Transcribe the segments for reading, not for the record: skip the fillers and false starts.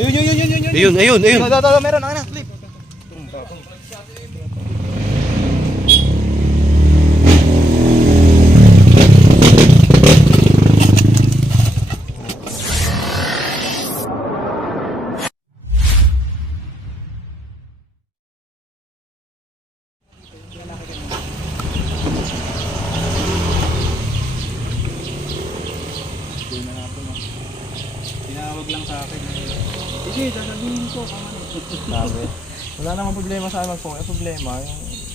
Ayun. Meron, ang slip. Tinawag lang sa akin. Sige, sasabihin ko kung ano. Sabi. Wala namang problema sa amin po. Yung problema,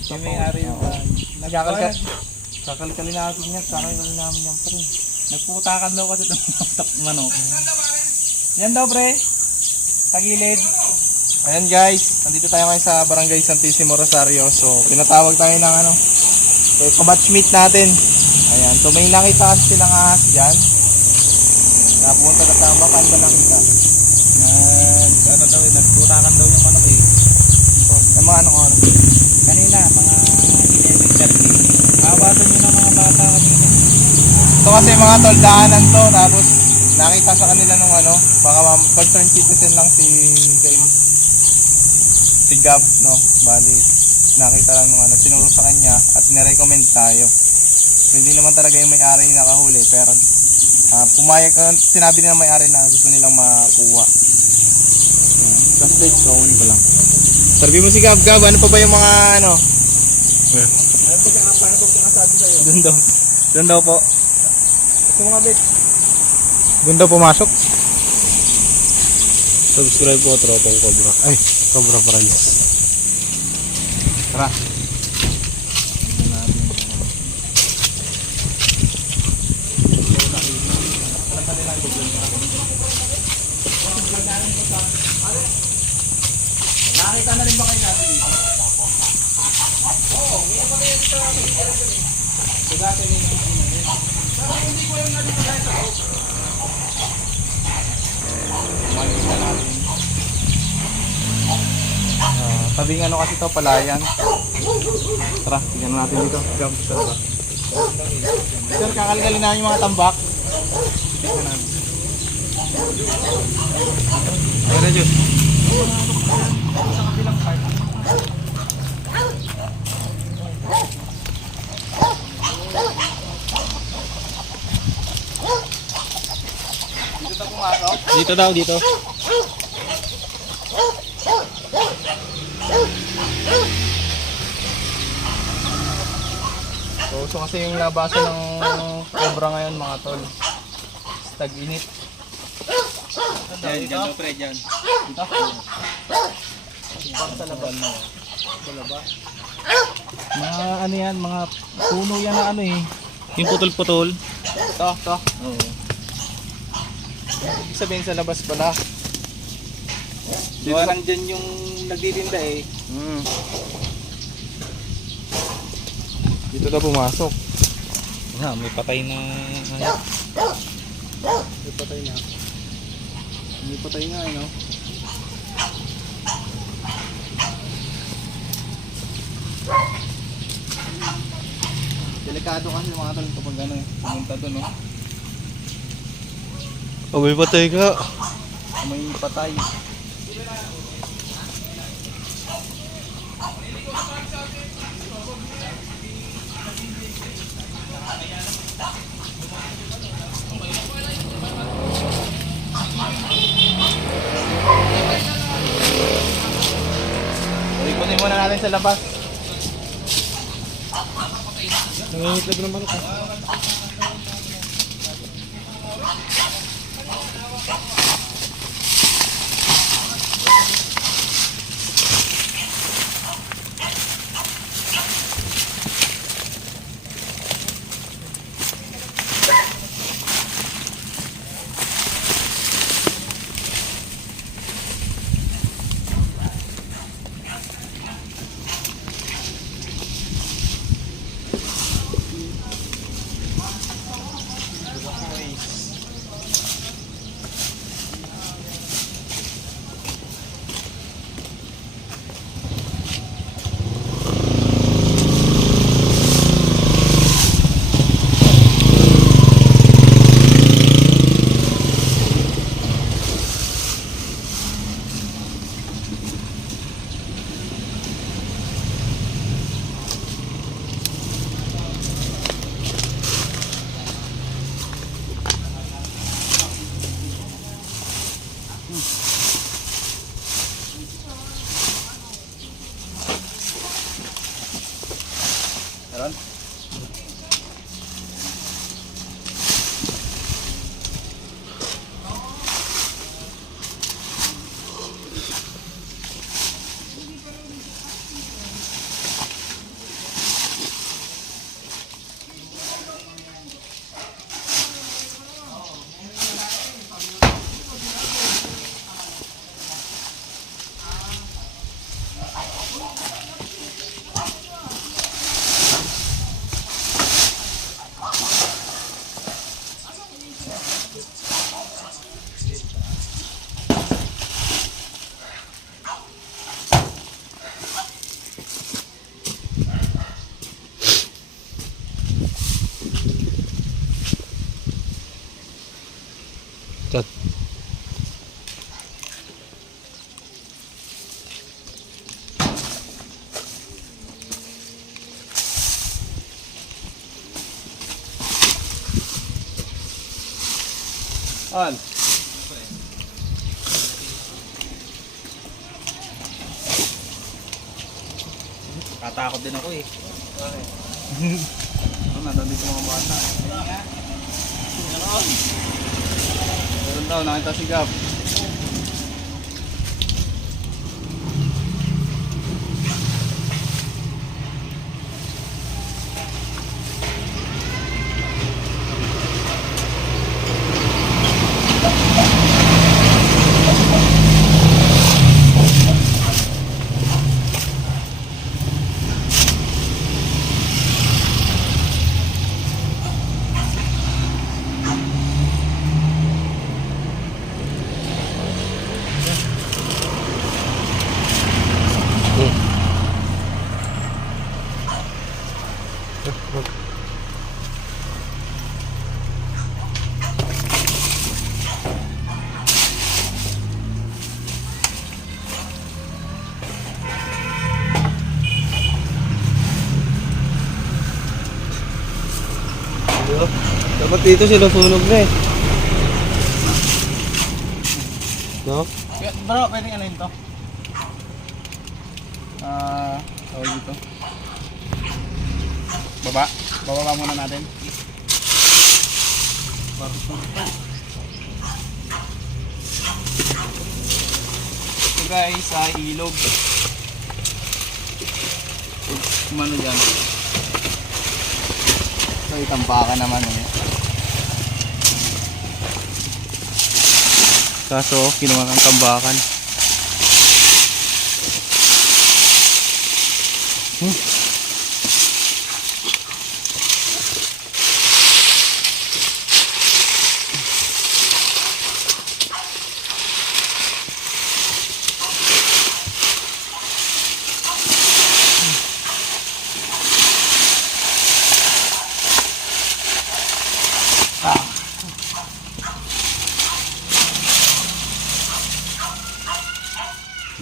yung may-ari yung nagkakalkat. Kakalkalin natin yan, kakalkalin namin yan pre. Nagputakan daw kasi itong manok. Yan daw pre. Tagilid. Ayan guys, nandito tayo ngayon sa Barangay Santissimo Rosario. So, pinatawag tayo ng ano, kabatchmate natin. Ayan, so may nakita kasi silang ahas dyan. Napunta na sa bakan ba nakita? Ano daw nagputakan daw yung manok eh. So, yung mga anong oras? Kanina, mga 11:30. Awasan nyo ng mga bata kanina. Ito kasi mga toldaanan to, tapos nakita sa kanila nung ano, baka mag-turn citizen lang si Gab, no? Bali, nakita lang nung ano, sinuro sa kanya at nirecommend tayo. So hindi naman talaga yung may-ari yung nakahuli, pero pumayag, sinabi nila may-ari na gusto nilang makuha. Tapos let's go, ko lang. Sabi mo si Gab, ano pa ba yung mga ano? Doon daw po. Ito mga bet. Doon daw pumasok. Subscribe po, Tropang Cobra. Ay, Cobra Friends. Tara. Nakita na rin ba kayo natin dito? Oo, hindi pa kayo dito. So dati rin yung pero hindi ko yung nandito dahil sa loob. Umalis na natin. Tabing ano kasi to, palayan. Tara, tignan natin dito. Gabs talaga. Sir, kakalgalin na yung mga tambak. Tignan natin. Ayun na Diyos. Sa kabilang part. Dito na pumasok? Dito daw, dito. So kasi yung labasan ng cobra ngayon mga tol. Tag-init. Dyan daw pre, dyan. Dito. Sa labas na. Sa labas. Mga ano yan, mga puno yan na ano eh. Yung putol-putol. Ito. Oo. Ibig sabihin sa labas pala. Diba nandyan yung nagtitinda eh. Dito na pumasok. May patay na ano. May patay na. May patay nga eh, no? Delikado kasi mga tol kapag ano, pumunta doon, no? Oh, may patay ka. May patay. Ikunin muna natin sa labas. Nangingitlog ng manok. Meron? Chat. An? Katakot din ako eh. Ano, nandito mga bata. Meron daw, nakita si Gab. Dapat dito sila sunog na eh. No? Bro, pwede ano yun to? Tawag dito. Bababa muna natin. Ito guys, sa ilog. Kumano dyan? So, itampakan naman eh. Kaso, kinuha kang tambakan.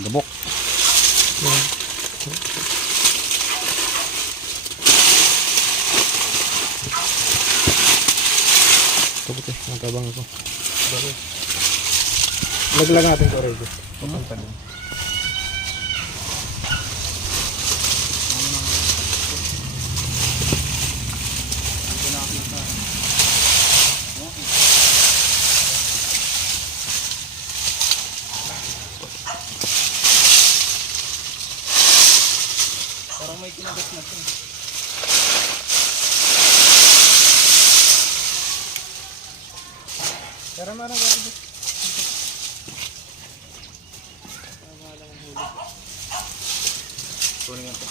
Gabok. Kabut eh, nagkabang ako. Laglag natin ko rin. Papunta din. Parang may kinagat na ito. Pero marang gawin. Tuning ito.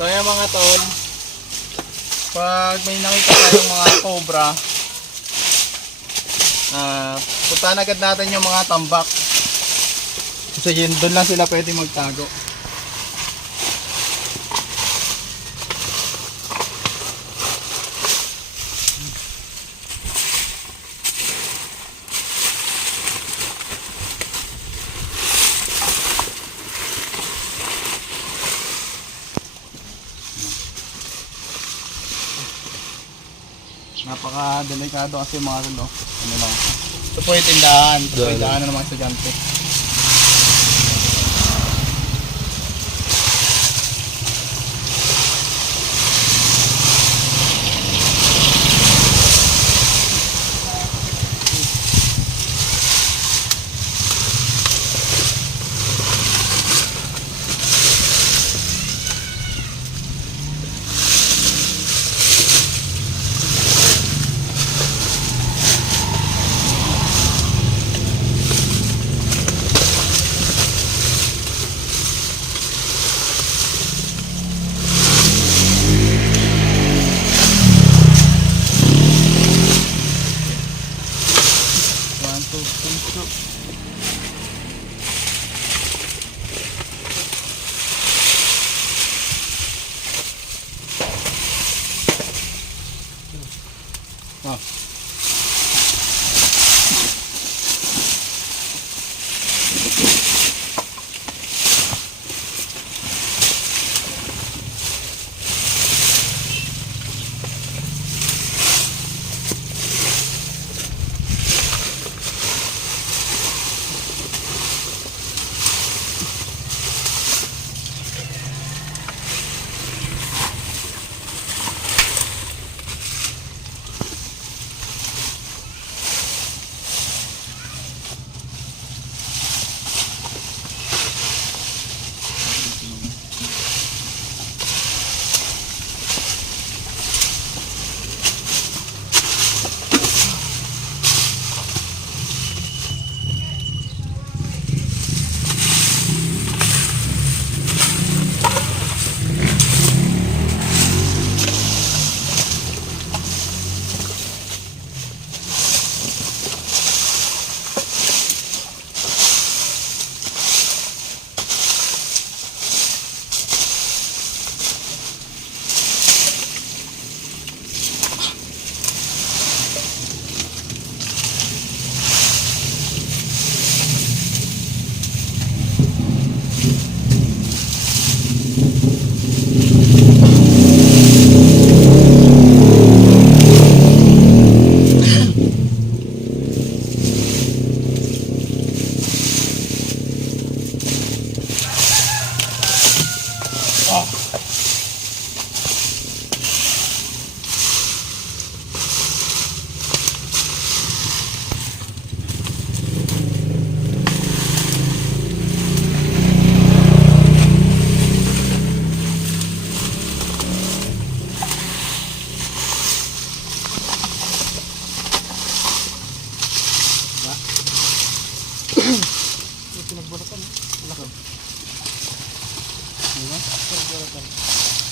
So yan mga tol, pag may nakita tayong mga cobra, puntahan agad natin yung mga tambak. Kasi yun, doon lang sila pwede magtago. Napaka-delikado kasi mga ano, ano lang. Ito po yung tindahan. Ito po yung tindahan ng mga estudyante.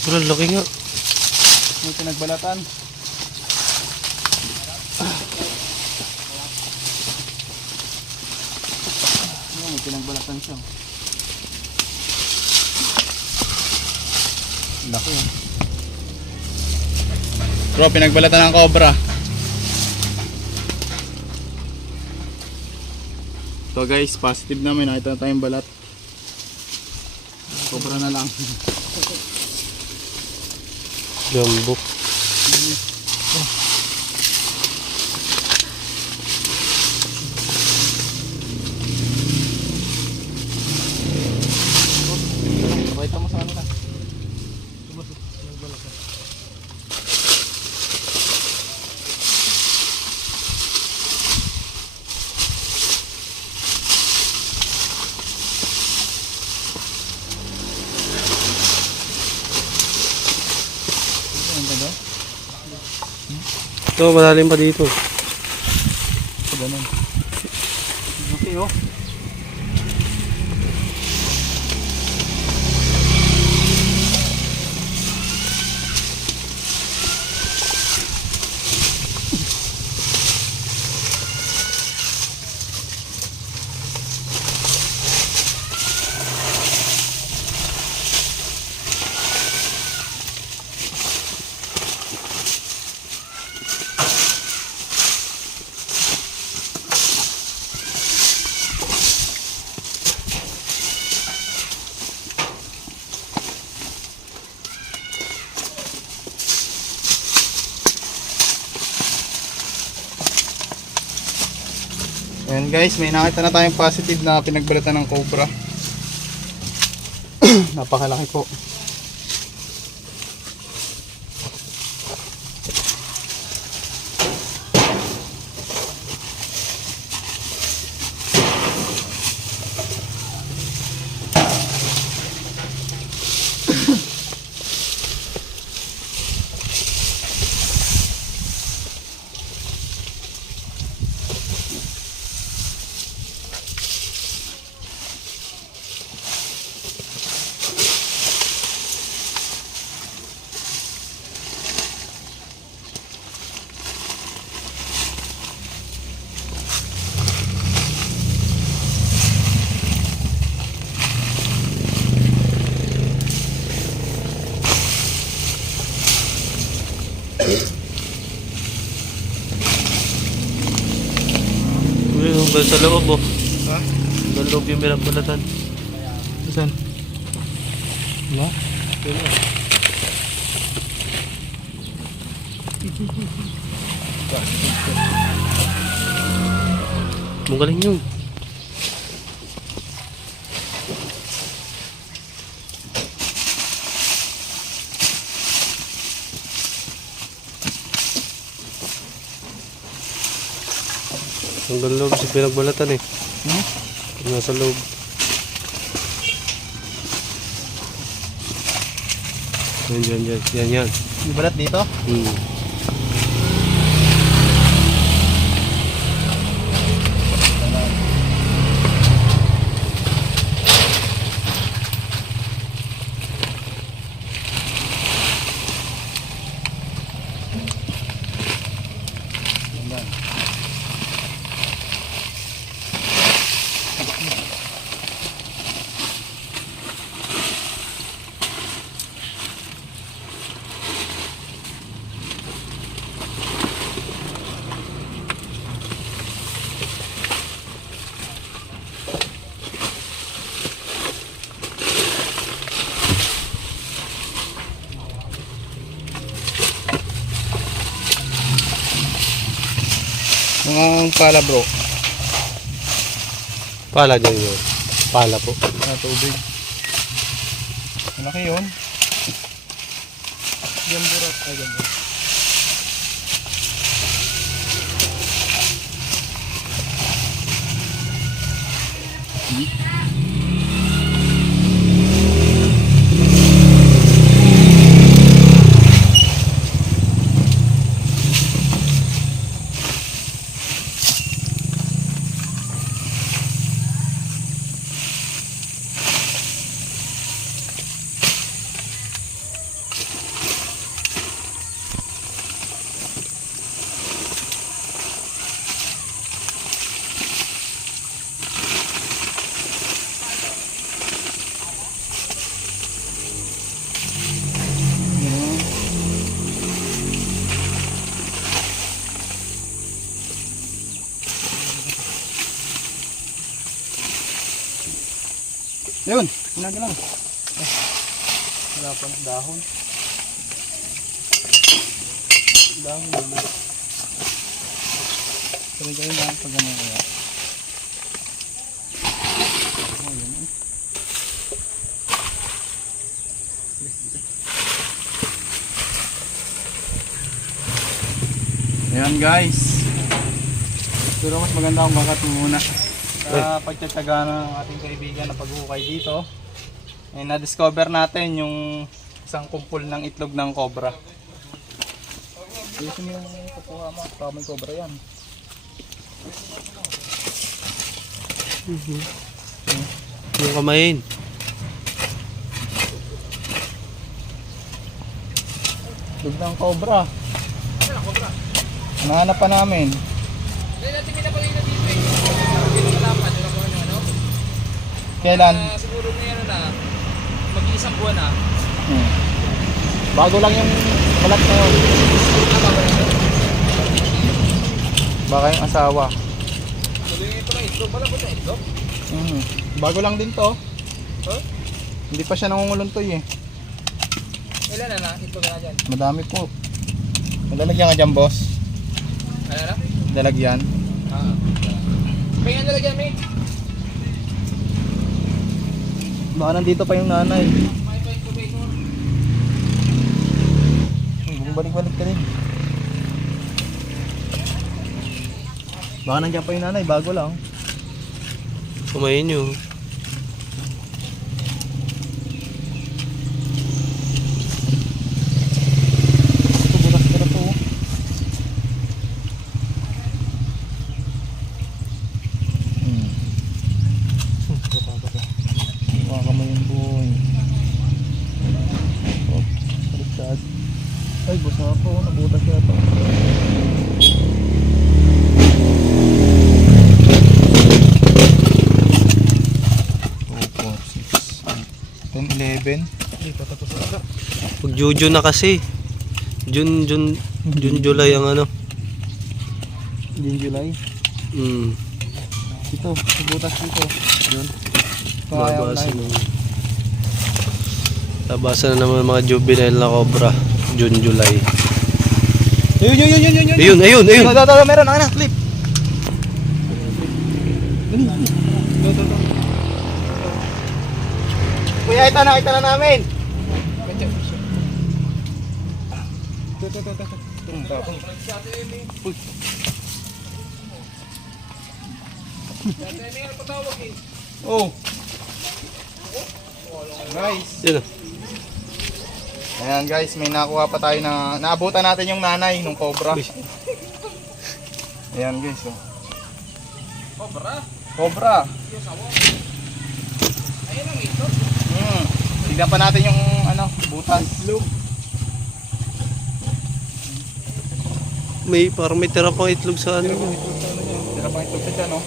Wala, laki nga. May pinagbalatan. May pinagbalatan siya. Laki eh. Bro, pinagbalatan ng cobra. So guys, positive na, may nakita na tayong balat. Cobra na lang. Jumbo. Pakita mo sa kanila. Ito, malalim pa dito. Ganun. Okay oh. Ayan guys, may nakita na tayong positive na pinagbalatan ng cobra. Napakalaki po. Uy, hanggang sa loob oh. Ha? Hanggang loob yung pinagbalatan. Saan? Wala? Magaling yun. Hanggang loob sa pinagbalatan eh. Hmm? Nasa loob. Yan. Yung balat dito? Hmm. Mga pala bro. Pala dyan yun. Pala po. Tubig. Malaki yun. Jamburat. Ay, jamburat. Yun, hinagi lang. Wala pang dahon. Dahon naman. Sabay-sabay lang pag ganun kaya. Oh, yun. Ayan guys. Pero mas maganda kung bakat muna. Sa pagtsatsaga ng ating kaibigan na paghukay dito, ay na-discover natin yung isang kumpul ng itlog ng cobra. Dito mo yung kukuha mo, baka may cobra yan. Yung kamain. Itlog ng cobra. Nahanap pa namin. Kailan? Siguro na yan na, mag-iisang buwan na. Bago lang yung balat na yun. Baka yung asawa. Magiging ito lang itlog. Wala ba na itlog? Bago lang din to. Huh? Hindi pa siya nangunguluntoy eh. Ilan na itlog na dyan? Madami po. Malalagyan ka dyan boss. Ano na? Lalagyan. Baka nandito pa yung nanay. Bumalik-balik ka din. Baka nandiyan pa yung nanay, bago lang. Kumain nyo. Bukas ka na to. Baka mo yung boy. Oh, baliktad. Ay, basa ako. Nabutas yata. Ten, 11. Pag June na kasi. June, July ang ano. June, July. Ito, butas dito. Yun. Labasan na. Labasan na naman mga juvenile na cobra. June, July. Ayun. Ayun. Meron. Ang clip. Kuya, ito nakita na namin. Oh. Guys. Yan. Ayan guys, may nakuha pa tayo na naabutan natin yung nanay nung cobra. Ayan guys, oh. Cobra. Tignan pa natin yung ano, butas. Parang may tira pang itlog sa ano. Tira pang itlog sa dyan, no?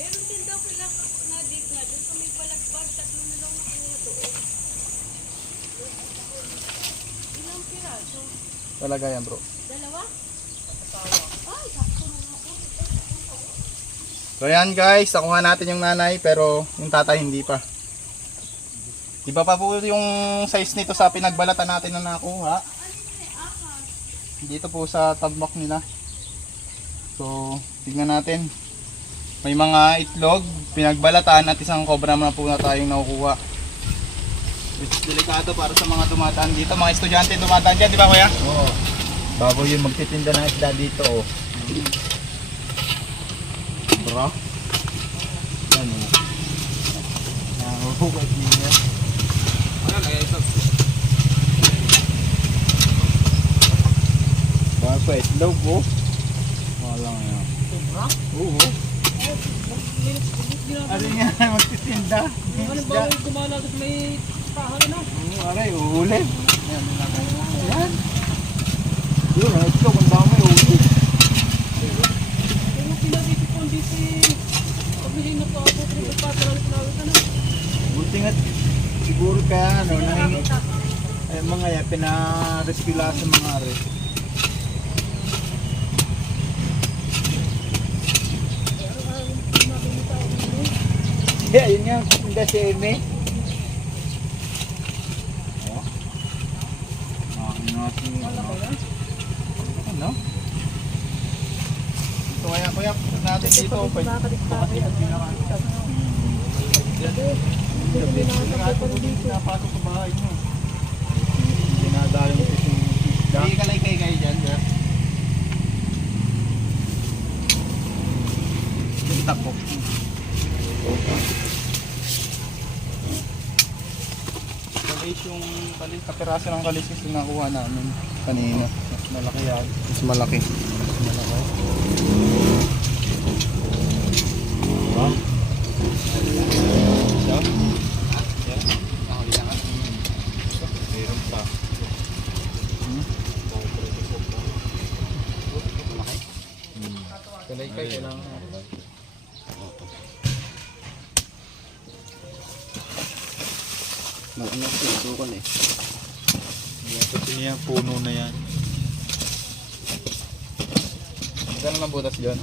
Meron din daw sila na dig na doon sa may palagbag, tatlo na daw nakuha doon. Ilang piraso? Talaga yan, bro. Dalawa? Ay, sakto na ako. So ayan guys, nakuha natin yung nanay pero yung tatay hindi pa. Iba pa po yung size nito sa pinagbalatan natin na nakuha. Dito po sa tagbak nila. So, tignan natin. May mga itlog, pinagbalatan at isang cobra na po na tayong nakukuha. It's delikado para sa mga dumadaan dito. Mga estudyante dumadaan dyan, di ba kuya? Oo. Bago yung magtitinda ng isda dito, oh. Bro? Yan, oh. Nahuhukad niya. Baka itlog, oh. Wala nga yan. Oo. Ano nga, magtitinda? Ano ba yung kumala doon may pahala na? Oo, aray, uhuli. Ayan. Yun, ang itlog, ang dami, uhuli. Pero pinabiti ko hindi si pagbilhin na po ako kung ipaparalit na ulit ano. Buti nga, siguro kaya, ano, nahingi. Ay, mga yan, pinarescula sa mga aray. Yeah, yun nga, hindi si Amy. Oh. Natin. Ano? Ito kaya kuya, natin dito. Napasok sa bahay nyo. Dinadali mo si isda. Hindi ka like kayo dyan, sir. Takbo. Kalis yung kapiraso ng kalisis yung nakuha namin kanina. Mas malaki yan. Mas malaki. Mas malaki. Huh? Isa? Yan. Nakakita nga. Meron pa. Malaki? Kalay kayo lang. Ano sinusukan eh. Kasi niya puno na yan. Magkano ng butas dyan?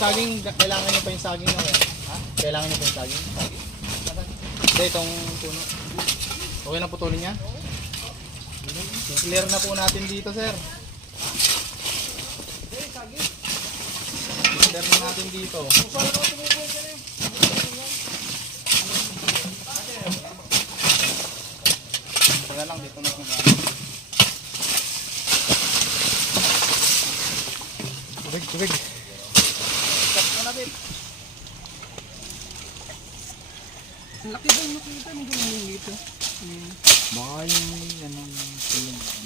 saging, kailangan nyo pa yung saging na kaya? Ha? Kailangan nyo pa yung saging? Hindi, itong puno. Okay na putulin yan? Clear na po natin dito, sir. Clear na natin dito. Saka lang dito na kung Tubig. Cut mo na, babe. Baka yung anong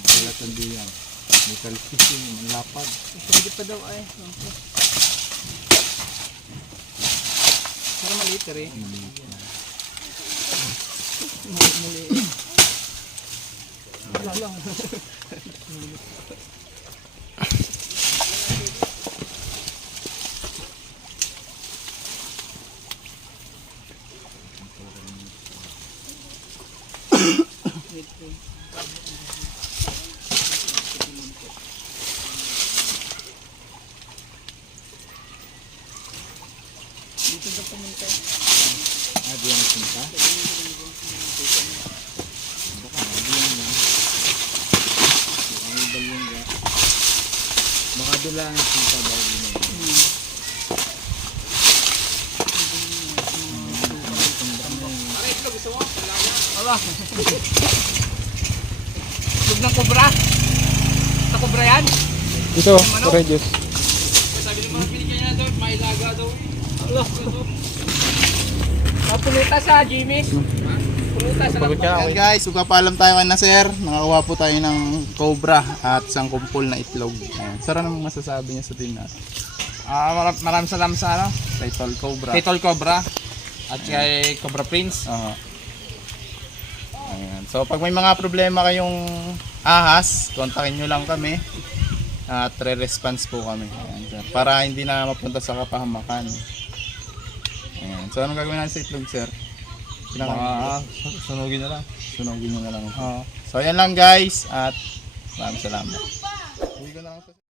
balatan diyan. May kalkis yung lapad. Hindi pa daw ay. Pero maliit rin. Ah, diyan ang punta? Baka diyan na. Baka may balungga. Baka doon lang ang punta bago na yun. Aba. Lug ng kobra. Sa kobra yan? Ito, oranges. Sabi ng mga pinigyan niya daw, may laga daw. Allah. Napuluta sa Jimmy's. Puluta sa Ayan guys, magpapaalam tayo kay na sir. Nakakuha po tayo ng cobra at isang kumpol na itlog. Ayan. Sir, anong masasabi niya sa team natin? Maraming salamat sa ano? Kay Tol Cobra. Kay Tol Cobra. At kay Cobra Prince. Ayan. So pag may mga problema kayong ahas, kontakin nyo lang kami. At re-response po kami. Ayan, sir. Para hindi na mapunta sa kapahamakan. Ayan. So anong gagawin natin sa itlog, sir? Sunugin na lang. Sunogin nyo na lang. So ayan lang guys. At maraming salamat. Uwi ko na lang, sir.